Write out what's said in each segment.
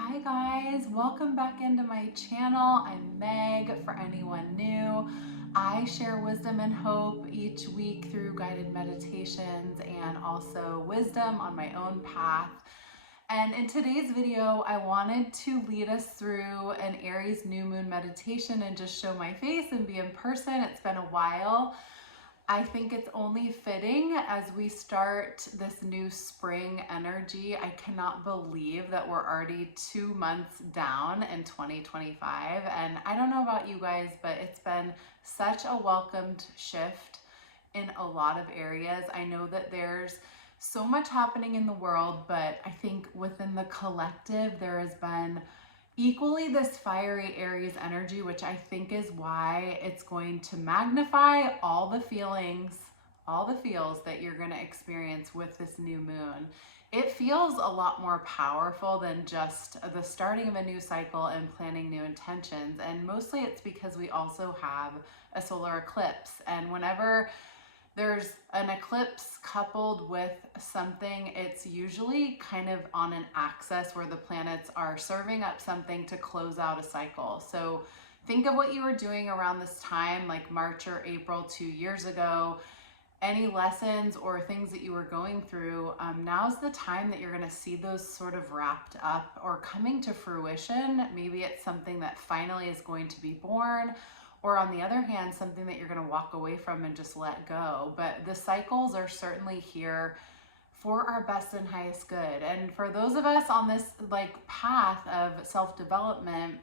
Hi guys, welcome back into my channel. I'm Meg. For anyone new, I share wisdom and hope each week through guided meditations and also wisdom on my own path. And in today's video, I wanted to lead us through an Aries new moon meditation and just show my face and be in person. It's been a while. I think it's only fitting as we start this new spring energy. I cannot believe that we're already 2 months down in 2025. And I don't know about you guys, but it's been such a welcomed shift in a lot of areas. I know that there's so much happening in the world, but I think within the collective, there has been equally this fiery Aries energy, which I think is why it's going to magnify all the feelings, all the feels that you're going to experience with this new moon. It feels a lot more powerful than just the starting of a new cycle and planning new intentions. And mostly it's because we also have a solar eclipse. And whenever there's an eclipse coupled with something, it's usually kind of on an axis where the planets are serving up something to close out a cycle. So think of what you were doing around this time, like March or April 2 years ago. Any lessons or things that you were going through, now's the time that you're going to see those sort of wrapped up or coming to fruition. Maybe it's something that finally is going to be born, or on the other hand, something that you're going to walk away from and just let go. But the cycles are certainly here for our best and highest good. And for those of us on this path of self-development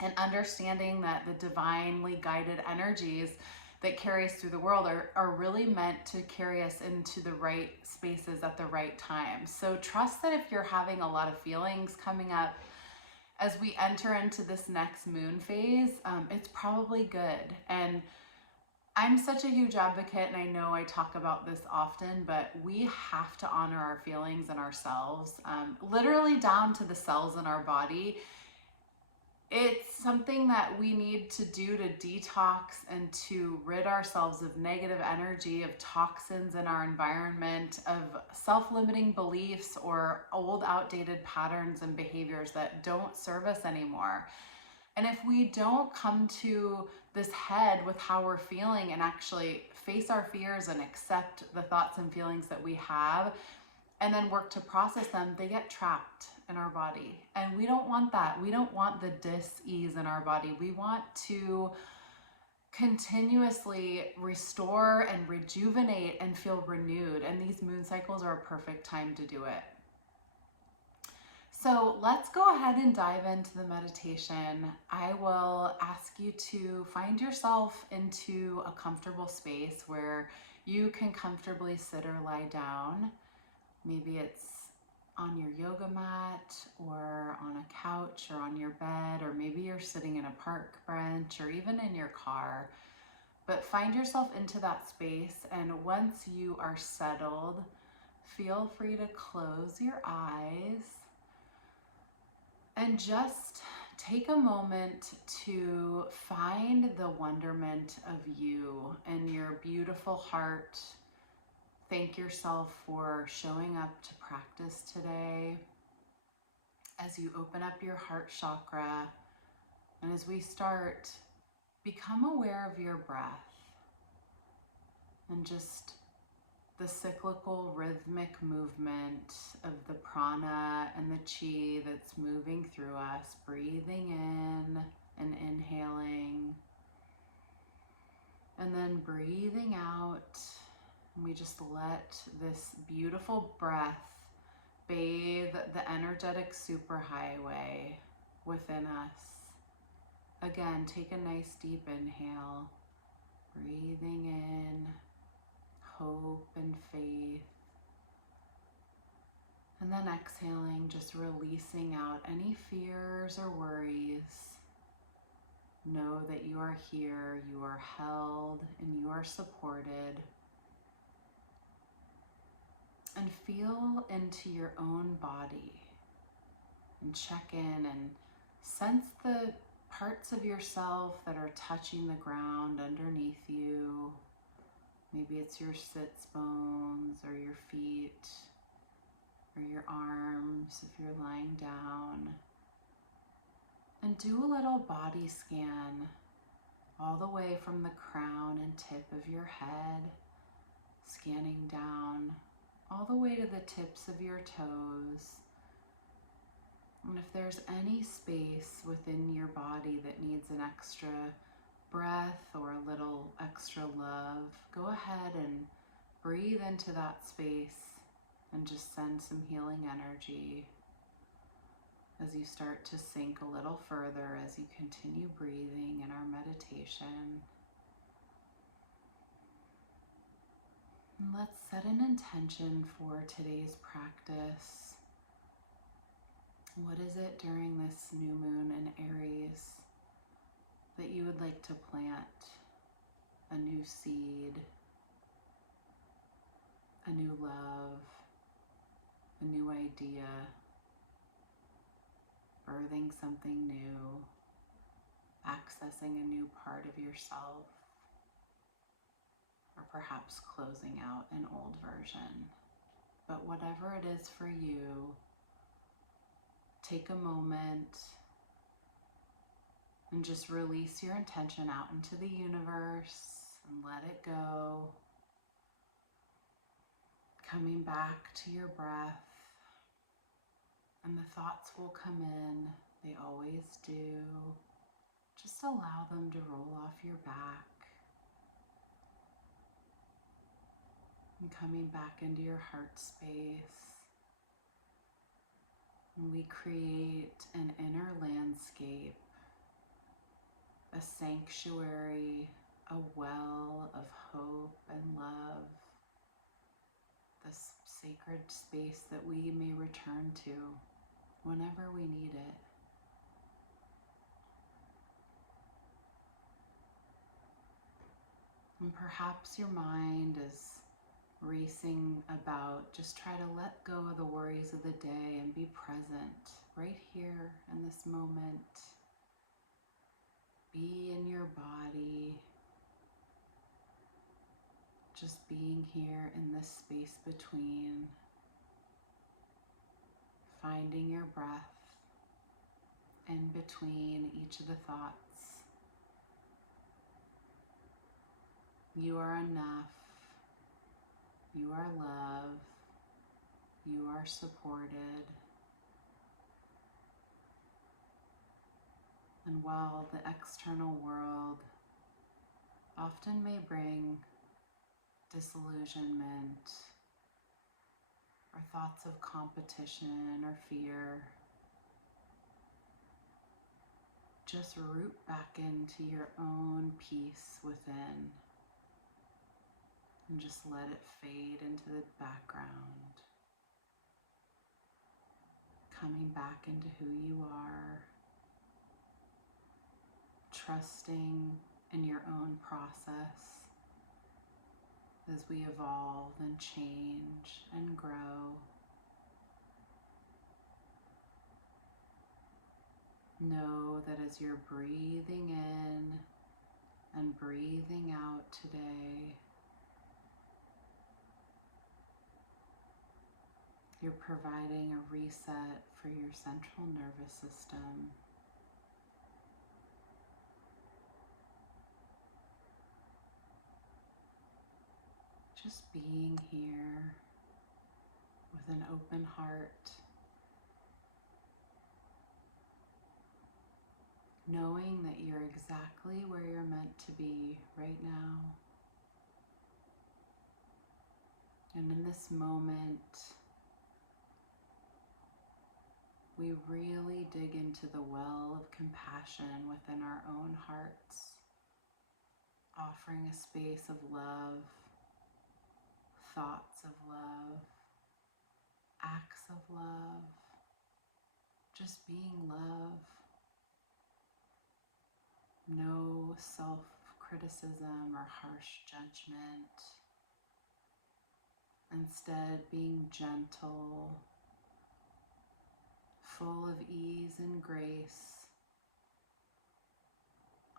and understanding that the divinely guided energies that carry us through the world are really meant to carry us into the right spaces at the right time. So trust that if you're having a lot of feelings coming up as we enter into this next moon phase, it's probably good. And I'm such a huge advocate, and I know I talk about this often, but we have to honor our feelings and ourselves, literally down to the cells in our body. It's something that we need to do to detox and to rid ourselves of negative energy, of toxins in our environment, of self-limiting beliefs or old outdated patterns and behaviors that don't serve us anymore. And if we don't come to this head with how we're feeling and actually face our fears and accept the thoughts and feelings that we have, and then work to process them, they get trapped in our body. And we don't want that. We don't want the dis-ease in our body. We want to continuously restore and rejuvenate and feel renewed. And these moon cycles are a perfect time to do it. So let's go ahead and dive into the meditation. I will ask you to find yourself into a comfortable space where you can comfortably sit or lie down. Maybe it's on your yoga mat or on a couch or on your bed, or maybe you're sitting in a park bench or even in your car. But find yourself into that space, and once you are settled, feel free to close your eyes and just take a moment to find the wonderment of you and your beautiful heart. Thank yourself for showing up to practice today. As you open up your heart chakra, and as we start, become aware of your breath and just the cyclical rhythmic movement of the prana and the chi that's moving through us, breathing in and inhaling, and then breathing out. And we just let this beautiful breath bathe the energetic superhighway within us. Again, take a nice deep inhale, breathing in hope and faith. And then exhaling, just releasing out any fears or worries. Know that you are here, you are held, and you are supported. And feel into your own body and check in and sense the parts of yourself that are touching the ground underneath you. Maybe it's your sits bones or your feet or your arms if you're lying down. And do a little body scan all the way from the crown and tip of your head, scanning down all the way to the tips of your toes. And if there's any space within your body that needs an extra breath or a little extra love, go ahead and breathe into that space and just send some healing energy as you start to sink a little further as you continue breathing in our meditation. And let's set an intention for today's practice. What is it during this new moon in Aries that you would like to plant? A new seed, a new love, a new idea, birthing something new, accessing a new part of yourself, or perhaps closing out an old version. But whatever it is for you, take a moment and just release your intention out into the universe and let it go. Coming back to your breath, and the thoughts will come in, they always do. Just allow them to roll off your back. And coming back into your heart space. And we create an inner landscape, a sanctuary, a well of hope and love, this sacred space that we may return to whenever we need it. And perhaps your mind is racing about. Just try to let go of the worries of the day and be present right here in this moment. Be in your body, just being here in this space between, finding your breath in between each of the thoughts. You are enough. You are love. You are supported. And while the external world often may bring disillusionment or thoughts of competition or fear, just root back into your own peace within and just let it fade into the background, coming back into who you are, trusting in your own process as we evolve and change and grow. Know that as you're breathing in and breathing out today, you're providing a reset for your central nervous system. Just being here with an open heart, knowing that you're exactly where you're meant to be right now. And in this moment, we really dig into the well of compassion within our own hearts, offering a space of love, thoughts of love, acts of love, just being love. No self-criticism or harsh judgment. Instead, being gentle, full of ease and grace,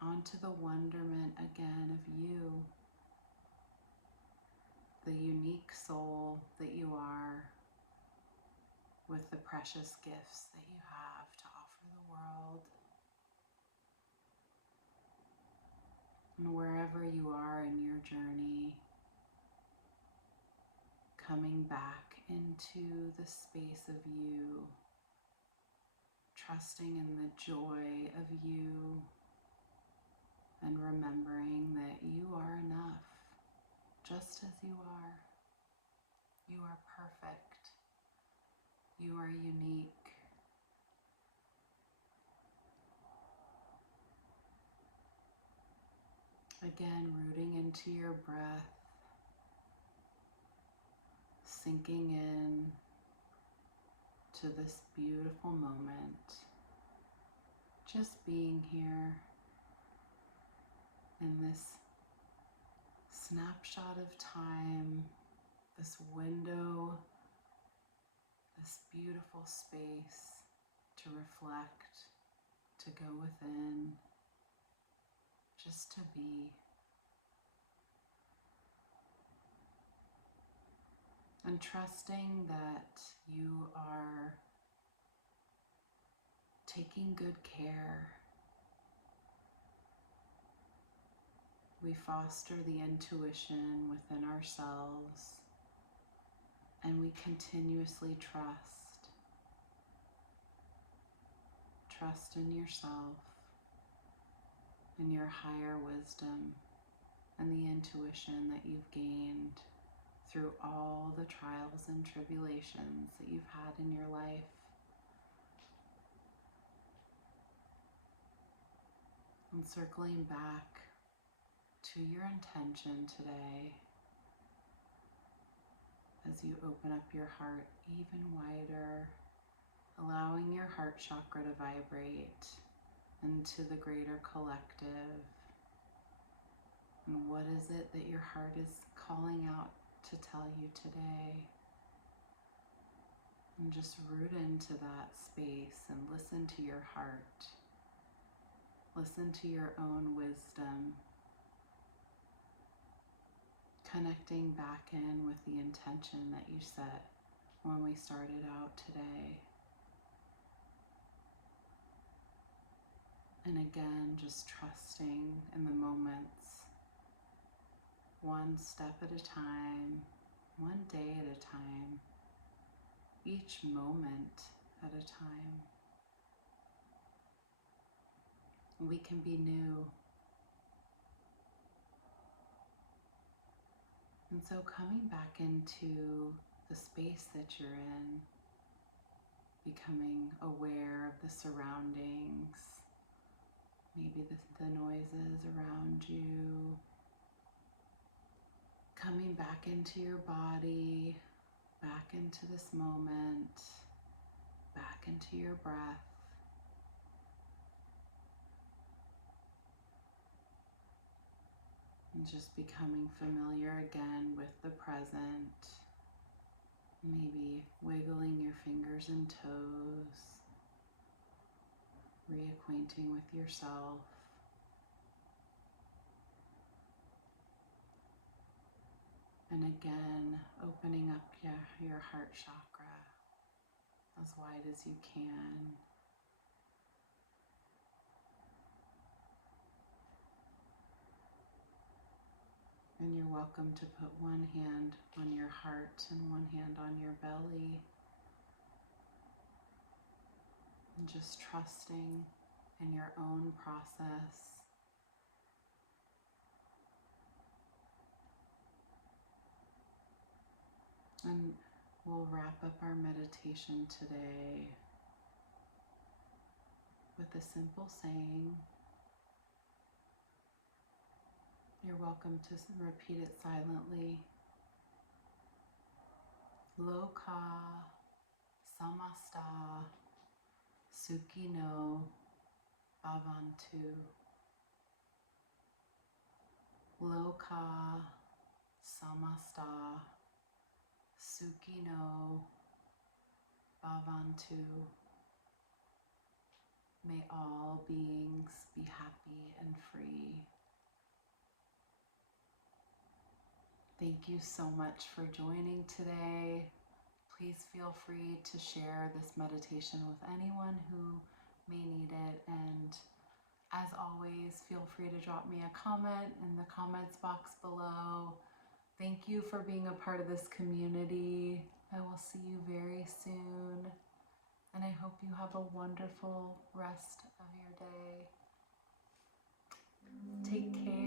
onto the wonderment again of you, the unique soul that you are, with the precious gifts that you have to offer the world. And wherever you are in your journey, coming back into the space of you, trusting in the joy of you, and remembering that you are enough, just as you are. You are perfect. You are unique. Again, rooting into your breath, sinking in to this beautiful moment, just being here in this snapshot of time, this window, this beautiful space to reflect, to go within, just to be. And trusting that you are taking good care. We foster the intuition within ourselves, and we continuously trust. Trust in yourself, in your higher wisdom, and the intuition that you've gained through all the trials and tribulations that you've had in your life. And circling back to your intention today, as you open up your heart even wider, allowing your heart chakra to vibrate into the greater collective. And what is it that your heart is calling out to tell you today? And just root into that space and listen to your heart. Listen to your own wisdom. Connecting back in with the intention that you set when we started out today. And again, just trusting in the moments, one step at a time, one day at a time, each moment at a time. We can be new. And so coming back into the space that you're in, becoming aware of the surroundings, maybe the noises around you, coming back into your body, back into this moment, back into your breath. And just becoming familiar again with the present. Maybe wiggling your fingers and toes, reacquainting with yourself. And again, opening up your heart chakra as wide as you can. And you're welcome to put one hand on your heart and one hand on your belly. And just trusting in your own process. And we'll wrap up our meditation today with a simple saying. You're welcome to repeat it silently. Loka samasta sukhino bhavantu. Loka samasta sukhino bhavantu. May all beings be happy and free. Thank you so much for joining today. Please feel free to share this meditation with anyone who may need it, and As always, feel free to drop me a comment in the comments box below. Thank you for being a part of this community. I will see you very soon, and I hope you have a wonderful rest of your day. Take care.